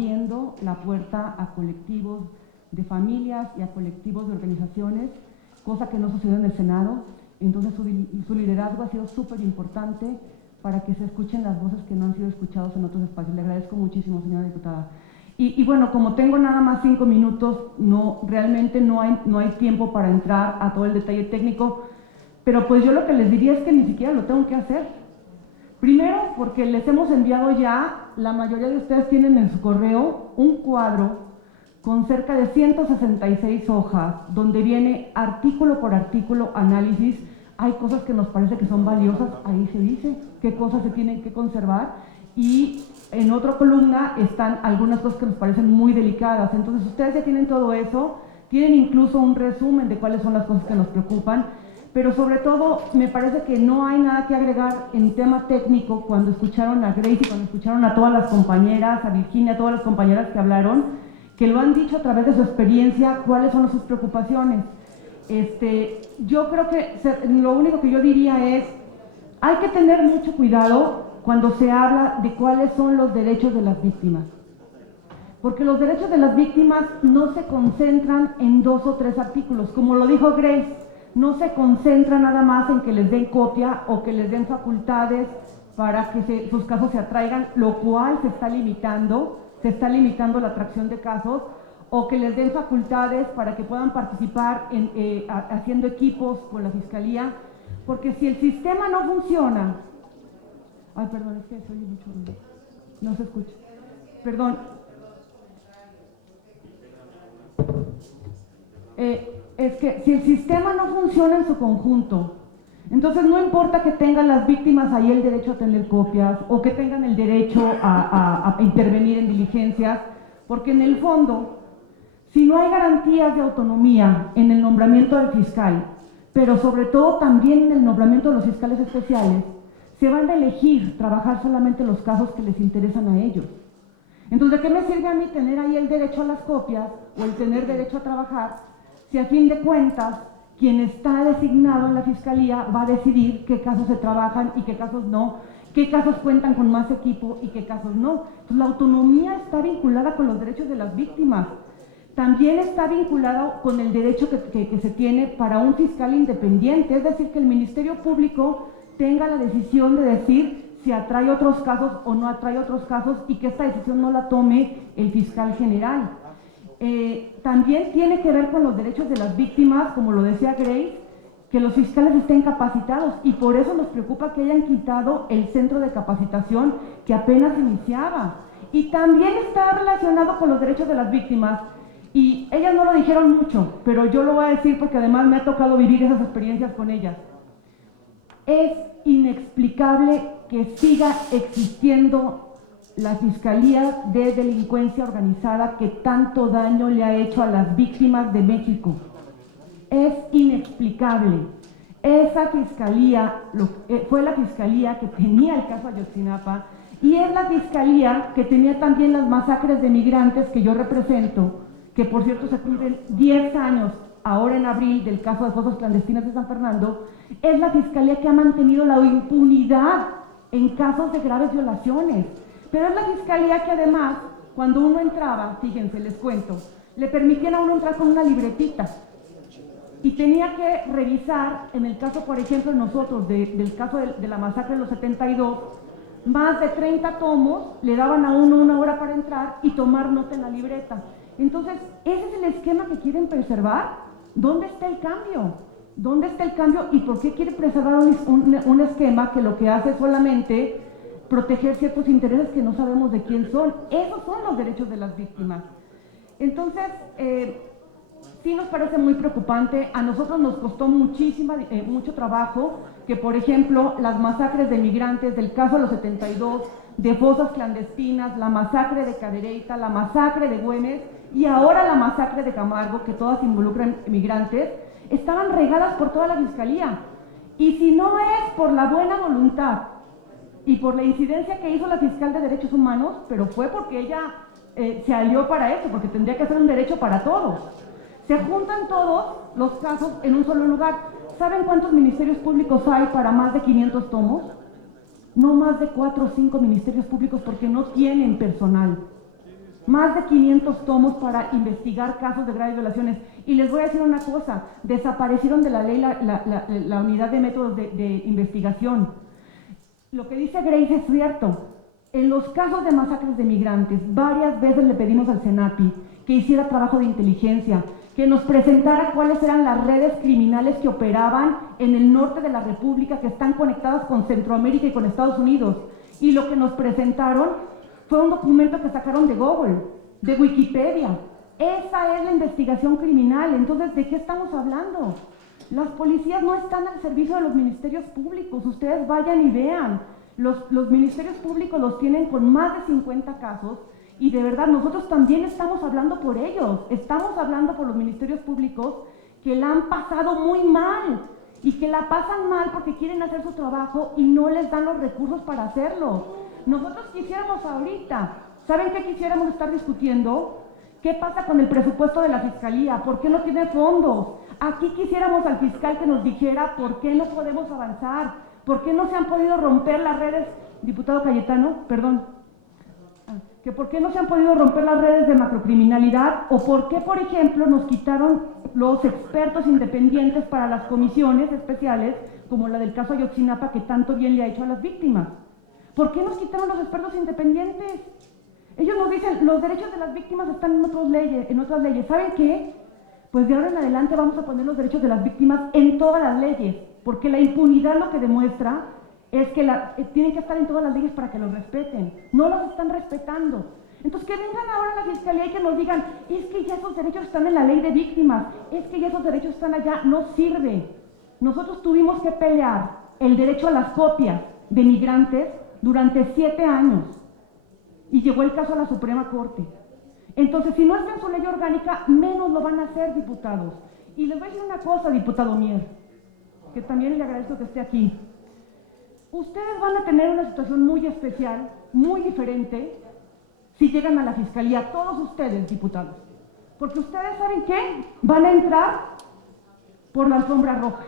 abriendo la puerta a colectivos de familias y a colectivos de organizaciones, cosa que no sucedió en el Senado. Entonces su liderazgo ha sido súper importante para que se escuchen las voces que no han sido escuchadas en otros espacios. Le agradezco muchísimo, señora diputada. Y bueno, como tengo nada más 5 minutos, realmente no hay tiempo para entrar a todo el detalle técnico, pero pues yo lo que les diría es que ni siquiera lo tengo que hacer. Primero, porque les hemos enviado ya, la mayoría de ustedes tienen en su correo un cuadro con cerca de 166 hojas, donde viene artículo por artículo análisis. Hay cosas que nos parece que son valiosas, ahí se dice qué cosas se tienen que conservar, y en otra columna están algunas cosas que nos parecen muy delicadas. Entonces ustedes ya tienen todo eso, tienen incluso un resumen de cuáles son las cosas que nos preocupan, pero sobre todo me parece que no hay nada que agregar en tema técnico. Cuando escucharon a Grace y cuando escucharon a todas las compañeras, a Virginia, a todas las compañeras que hablaron, que lo han dicho a través de su experiencia, cuáles son sus preocupaciones. Yo creo que lo único que yo diría es, hay que tener mucho cuidado cuando se habla de cuáles son los derechos de las víctimas, porque los derechos de las víctimas no se concentran en 2 o 3 artículos, como lo dijo Grace, no se concentra nada más en que les den copia o que les den facultades para que sus casos se atraigan, lo cual se está limitando la atracción de casos, o que les den facultades para que puedan participar haciendo equipos con la Fiscalía, porque si el sistema no funciona… Ay, perdón, es que se oye mucho ruido. No se escucha. Perdón. Es que si el sistema no funciona en su conjunto, entonces no importa que tengan las víctimas ahí el derecho a tener copias o que tengan el derecho a intervenir en diligencias, porque en el fondo, si no hay garantías de autonomía en el nombramiento del fiscal, pero sobre todo también en el nombramiento de los fiscales especiales, se van a elegir trabajar solamente los casos que les interesan a ellos. Entonces, ¿de qué me sirve a mí tener ahí el derecho a las copias o el tener derecho a trabajar si a fin de cuentas quien está designado en la Fiscalía va a decidir qué casos se trabajan y qué casos no, qué casos cuentan con más equipo y qué casos no? Entonces, la autonomía está vinculada con los derechos de las víctimas. También está vinculado con el derecho que se tiene para un fiscal independiente, es decir, que el Ministerio Público tenga la decisión de decir si atrae otros casos o no atrae otros casos, y que esta decisión no la tome el fiscal general. También tiene que ver con los derechos de las víctimas, como lo decía Grace, que los fiscales estén capacitados, y por eso nos preocupa que hayan quitado el centro de capacitación que apenas iniciaba. Y también está relacionado con los derechos de las víctimas, y ellas no lo dijeron mucho, pero yo lo voy a decir porque además me ha tocado vivir esas experiencias con ellas. Es inexplicable que siga existiendo la Fiscalía de Delincuencia Organizada que tanto daño le ha hecho a las víctimas de México. Es inexplicable. Esa fiscalía fue la fiscalía que tenía el caso Ayotzinapa, y es la fiscalía que tenía también las masacres de migrantes que yo represento, que por cierto se cumplen 10 años ahora en abril del caso de fosas clandestinas de San Fernando. Es la fiscalía que ha mantenido la impunidad en casos de graves violaciones, pero es la fiscalía que además, cuando uno entraba, fíjense, les cuento, le permitían a uno entrar con una libretita y tenía que revisar, en el caso, por ejemplo, nosotros, del caso de la masacre de los 72, más de 30 tomos, le daban a uno 1 hora para entrar y tomar nota en la libreta. Entonces, ¿ese es el esquema que quieren preservar? ¿Dónde está el cambio? ¿Dónde está el cambio y por qué quieren preservar un esquema que lo que hace es solamente proteger ciertos intereses que no sabemos de quién son? Esos son los derechos de las víctimas. Entonces, sí nos parece muy preocupante. A nosotros nos costó mucho trabajo que, por ejemplo, las masacres de migrantes del caso de los 72, de fosas clandestinas, la masacre de Cadereyta, la masacre de Güemes y ahora la masacre de Camargo, que todas involucran migrantes, estaban regadas por toda la Fiscalía. Y si no es por la buena voluntad y por la incidencia que hizo la fiscal de Derechos Humanos, pero fue porque ella se alió para eso, porque tendría que ser un derecho para todos. Se juntan todos los casos en un solo lugar. ¿Saben cuántos ministerios públicos hay para más de 500 tomos? No más de 4 o 5 ministerios públicos, porque no tienen personal. más de 500 tomos para investigar casos de graves violaciones. Y les voy a decir una cosa, desaparecieron de la ley la unidad de métodos de investigación. Lo que dice Grace es cierto. En los casos de masacres de migrantes, varias veces le pedimos al CENAPI que hiciera trabajo de inteligencia, que nos presentara cuáles eran las redes criminales que operaban en el norte de la República, que están conectadas con Centroamérica y con Estados Unidos. Y lo que nos presentaron fue un documento que sacaron de Google, de Wikipedia. Esa es la investigación criminal. Entonces, ¿de qué estamos hablando? Las policías no están al servicio de los ministerios públicos. Ustedes vayan y vean. Los ministerios públicos los tienen con más de 50 casos y de verdad nosotros también estamos hablando por ellos. Estamos hablando por los ministerios públicos que la han pasado muy mal y que la pasan mal porque quieren hacer su trabajo y no les dan los recursos para hacerlo. Nosotros quisiéramos ahorita, ¿saben qué quisiéramos estar discutiendo? ¿Qué pasa con el presupuesto de la Fiscalía? ¿Por qué no tiene fondos? Aquí quisiéramos al fiscal que nos dijera por qué no podemos avanzar, por qué no se han podido romper las redes, diputado Cayetano, perdón, que por qué no se han podido romper las redes de macrocriminalidad o por qué, por ejemplo, nos quitaron los expertos independientes para las comisiones especiales, como la del caso Ayotzinapa, que tanto bien le ha hecho a las víctimas. ¿Por qué nos quitaron los expertos independientes? Ellos nos dicen, los derechos de las víctimas están en otras leyes. ¿Saben qué? Pues de ahora en adelante vamos a poner los derechos de las víctimas en todas las leyes, porque la impunidad lo que demuestra es que tienen que estar en todas las leyes para que los respeten. No los están respetando. Entonces, que vengan ahora a la Fiscalía y que nos digan, es que ya esos derechos están en la ley de víctimas, es que ya esos derechos están allá, no sirve. Nosotros tuvimos que pelear el derecho a las copias de migrantes durante 7 años y llegó el caso a la Suprema Corte. Entonces, si no está en su ley orgánica, menos lo van a hacer, diputados. Y les voy a decir una cosa, diputado Mier, que también le agradezco que esté aquí. Ustedes van a tener una situación muy especial, muy diferente, si llegan a la Fiscalía, todos ustedes, diputados. Porque ustedes, ¿saben qué? Van a entrar por la alfombra roja.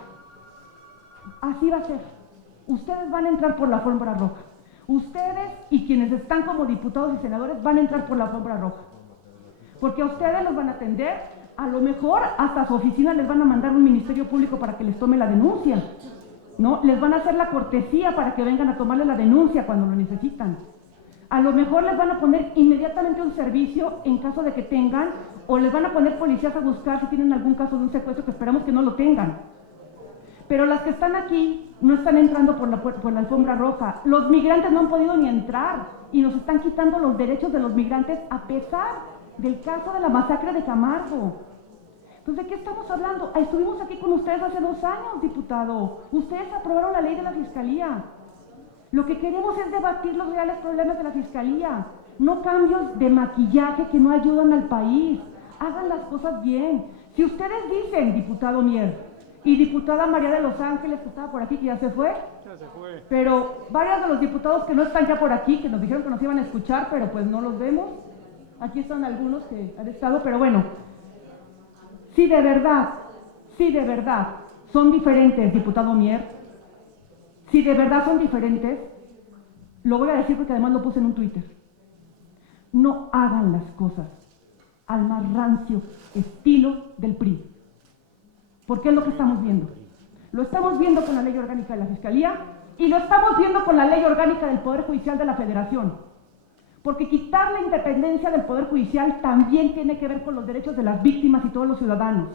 Así va a ser. Ustedes van a entrar por la alfombra roja. Ustedes y quienes están como diputados y senadores van a entrar por la alfombra roja. Porque a ustedes los van a atender, a lo mejor hasta a su oficina les van a mandar un ministerio público para que les tome la denuncia, ¿no? Les van a hacer la cortesía para que vengan a tomarle la denuncia cuando lo necesitan. A lo mejor les van a poner inmediatamente un servicio en caso de que tengan, o les van a poner policías a buscar si tienen algún caso de un secuestro, que esperamos que no lo tengan. Pero las que están aquí no están entrando por la alfombra roja. Los migrantes no han podido ni entrar y nos están quitando los derechos de los migrantes a pesar del caso de la masacre de Camargo. Entonces, ¿de qué estamos hablando? Estuvimos aquí con ustedes hace 2 años, diputado. Ustedes aprobaron la ley de la Fiscalía. Lo que queremos es debatir los reales problemas de la Fiscalía, no cambios de maquillaje que no ayudan al país. Hagan las cosas bien. Si ustedes dicen, diputado Mier, y diputada María de los Ángeles, que estaba por aquí, que ya se fue. Ya se fue. Pero varios de los diputados que no están ya por aquí, que nos dijeron que nos iban a escuchar, pero pues no los vemos. Aquí están algunos que han estado, pero bueno. Si de verdad son diferentes, diputado Mier, si de verdad son diferentes, lo voy a decir porque además lo puse en un Twitter. No hagan las cosas al más rancio estilo del PRI. Porque es lo que estamos viendo. Lo estamos viendo con la ley orgánica de la Fiscalía y lo estamos viendo con la ley orgánica del Poder Judicial de la Federación. Porque quitar la independencia del Poder Judicial también tiene que ver con los derechos de las víctimas y todos los ciudadanos.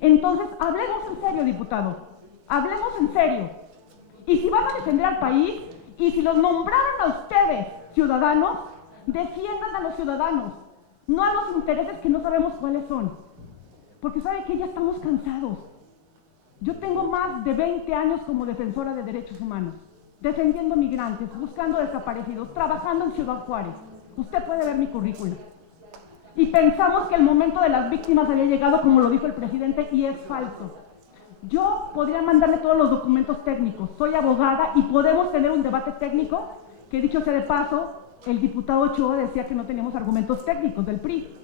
Entonces, hablemos en serio, diputado. Hablemos en serio. Y si van a defender al país, y si los nombraron a ustedes ciudadanos, defiendan a los ciudadanos, no a los intereses que no sabemos cuáles son. Porque sabe que ya estamos cansados. Yo tengo más de 20 años como defensora de derechos humanos, defendiendo migrantes, buscando desaparecidos, trabajando en Ciudad Juárez. Usted puede ver mi currículum. Y pensamos que el momento de las víctimas había llegado, como lo dijo el presidente, y es falso. Yo podría mandarle todos los documentos técnicos, soy abogada y podemos tener un debate técnico, que dicho sea de paso, el diputado Ochoa decía que no teníamos argumentos técnicos del PRI.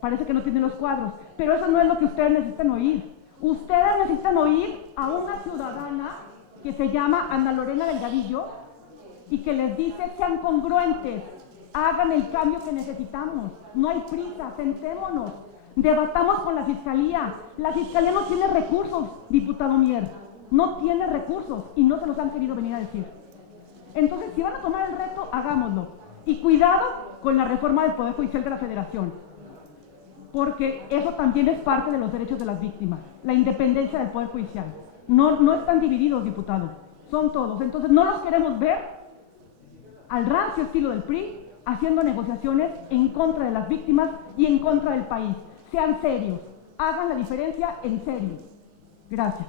Parece que no tiene los cuadros, pero eso no es lo que ustedes necesitan oír. Ustedes necesitan oír a una ciudadana que se llama Ana Lorena Delgadillo y que les dice sean congruentes, hagan el cambio que necesitamos. No hay prisa, sentémonos, debatamos con la Fiscalía. La Fiscalía no tiene recursos, diputado Mier, no tiene recursos y no se los han querido venir a decir. Entonces, si van a tomar el reto, hagámoslo. Y cuidado con la reforma del Poder Judicial de la Federación, porque eso también es parte de los derechos de las víctimas, la independencia del Poder Judicial. No están divididos, diputados, son todos. Entonces, no los queremos ver al rancio estilo del PRI, haciendo negociaciones en contra de las víctimas y en contra del país. Sean serios, hagan la diferencia en serio. Gracias.